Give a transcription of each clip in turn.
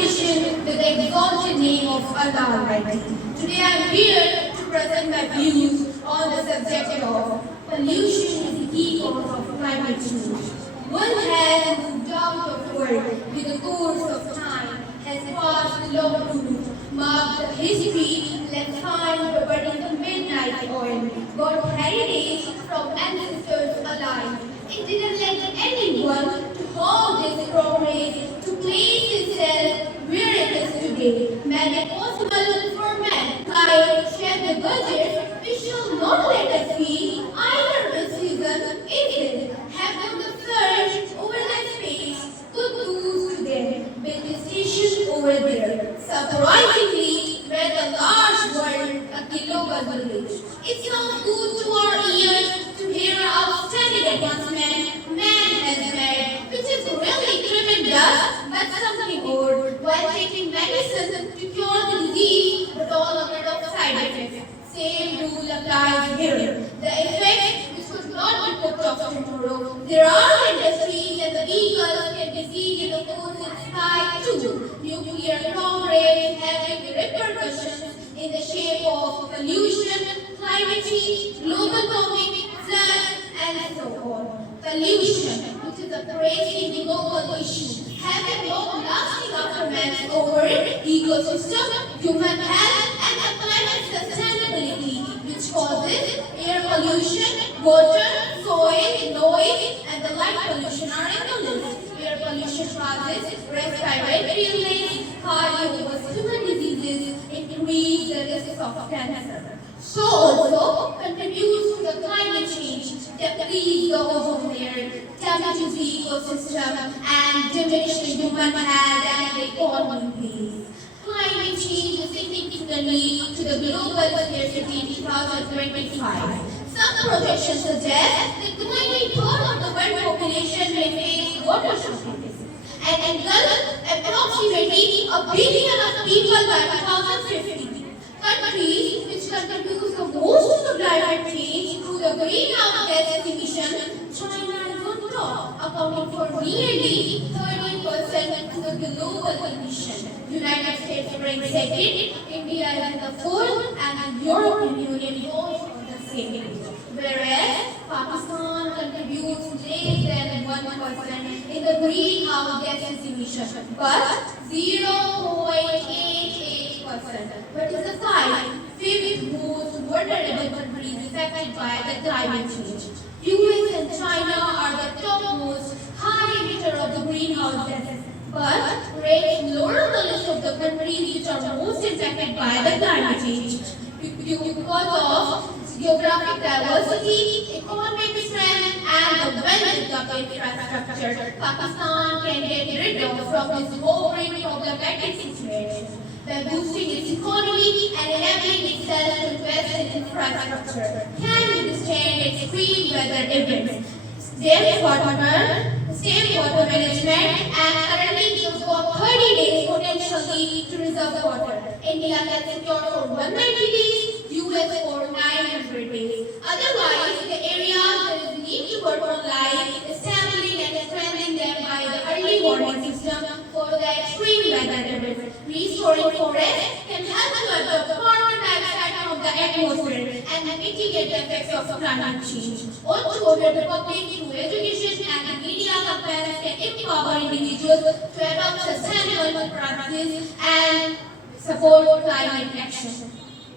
recognition with the exalted name of Allah Almighty. Today I am here to present my views on the subject of pollution is the key cause of climate change. One has moved out of world with the course of time, has passed the long route, marked the history, left time for burning the midnight oil, got heritage from ancestors alive. It didn't let anyone to hold this progress to place itself where it is today. Made it possible for mankind to share the budget, we shall not let us be either this season, is it? Have them the search over that space, good news to them, build a station over there. Surprisingly, read a large world, a global village. It sounds good to our ears to hear outstanding advancement man has made, which is really tremendous, but something old, while taking medicine to cure the disease, but all of it of side effects. Same rule applies here. The effect which could not be put off tomorrow. There are industries and the vehicles can be seen in the coast and sky too. Nuclear comrades having repercussions in the shape of pollution, climate change, global warming, floods, and so on. Pollution, which is a crazy global issue, having long-lasting aftermath over ecosystem, human health, and the climate sustainability, which causes air pollution, water, soil, noise, and the light pollution are in the list. Air pollution causes respiratory illness, cardiovascular diseases, increase the risk of cancer. So also contributes to the climate change, depletes the ozone layer, damages the ecosystem, and diminishes the human health and the economic base. Climate change is significantly to the global scarcity in 2025. Some projections suggest that 23% of the world population may face water shortages and engulf approximately 1 billion of people by 2050. Countries which contribute the most to the climate change through the greenhouse gas emission, China is on top, accounting for nearly 30% to the global emission. United States ranks second, India is in the fourth, and the European Union is also on the same page. Whereas Pakistan contributes less than 1% in the greenhouse gas emission, but 0.88%. But it's the fifth most vulnerable countries affected by the climate change. US and China are the topmost high emitter of the greenhouse gases, but ranked lower on the list of the countries which are most affected by the climate change. Because of geographic diversity, economic strength, and the well-developed infrastructure, Pakistan can get rid of from this very problematic situation by boosting its economy and enabling itself to invest in infrastructure, can withstand extreme weather events. State water management, and currently gives for 30 days potentially to reserve water. India can secure for 190 days, US for 900 days. Otherwise, the areas there is need to work on life, establishing and strengthening them by the early warning system for the extreme weather events. Restoring forests can help to absorb carbon dioxide from the atmosphere and mitigate the effects of climate change. Also, the public through education and the media campaigns can empower individuals to adopt sustainable practices and support climate action.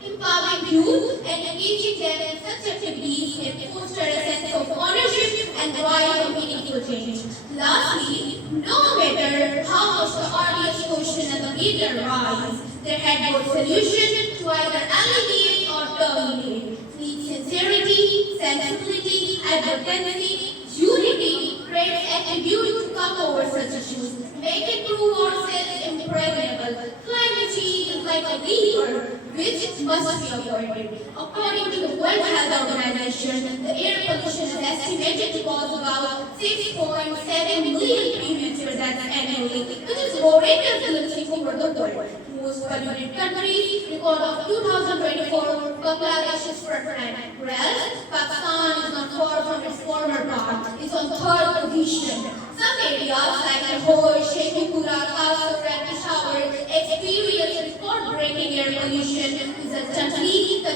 Empowering youth and engaging them in such activities can foster a sense of ownership and drive a meaningful change. Lastly, no matter how much the audience question and the media rise, there had no solution to either alleviate or terminate. Need sincerity, sensibility, advocacy, unity, great attribute to come over such issues. Make it prove ourselves impregnable. Climate change is like a lever which must be avoided. According to the World Health Organization, the air pollution is estimated to cause about 6.7 million premature deaths annually, which is horrendous literally over the world. Most polluted countries record of 2024, Bangladesh is frontline, whereas Pakistan is not far from its former part. It's on third position. Some areas like Lahore, Sheikhupura, Kasur, and Peshawar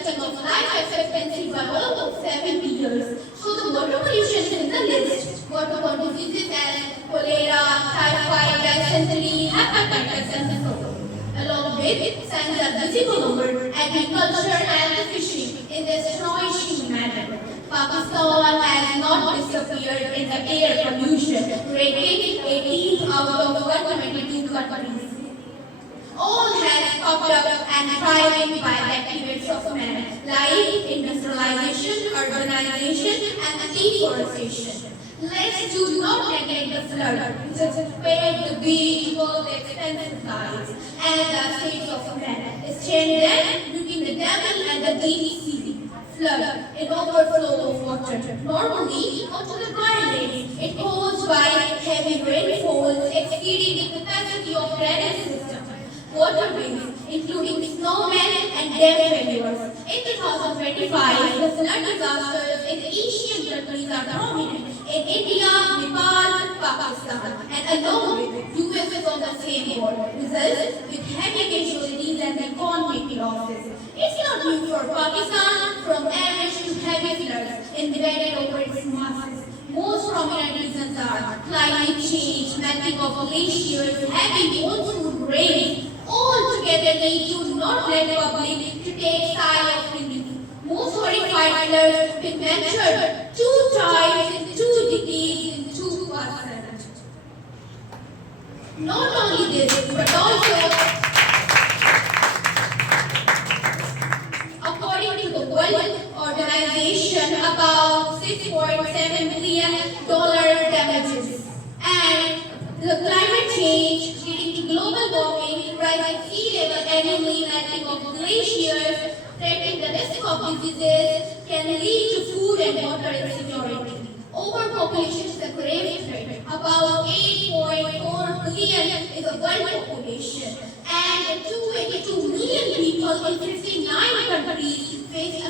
cutting of life expectancy by almost 70 years. So the water pollution is in the list. Waterborne diseases as cholera, typhoid, dysentery, hepatitis, and so on. Along with signs are visible over agriculture and fishing in this astonishing manner. Pakistan has not disappeared in the air pollution, ranking 18th out of 122 countries. All has popped up and thriving by the activities of man, like industrialization, urbanization, and deforestation. Let's do not neglect the flood, which has spared the beach, both the expensive lives, and the states of man. Stand then between the devil and the deep sea. Flood, an overflow of water, normally onto the dry lakes. It caused by heavy rainfalls exceeding the capacity of drainage system. Waterways, including snowmen and dam failures. In 2025, the flood disasters in the Asian countries are prominent. In India, Nepal, Pakistan, and along with US is on the same board, results with heavy casualties and economic losses. It's not new for Pakistan from average to heavy floods embedded over its masses. Most prominent reasons are climate change, melting of glaciers, heavy monsoon rains. All together they do not let public to take side of relief. Most horrified floods been measured 2 times in 2 decades in 2%. Not only this, but also according to the World Organization, about $6.7 billion damages. And the climate change leading to global warming, rising sea level annually, melting of glaciers, threatening the risk of diseases, can lead to food and water insecurity. Overpopulation is a grave threat. About 8.4 billion is the world population, and 282 million people in 59 countries face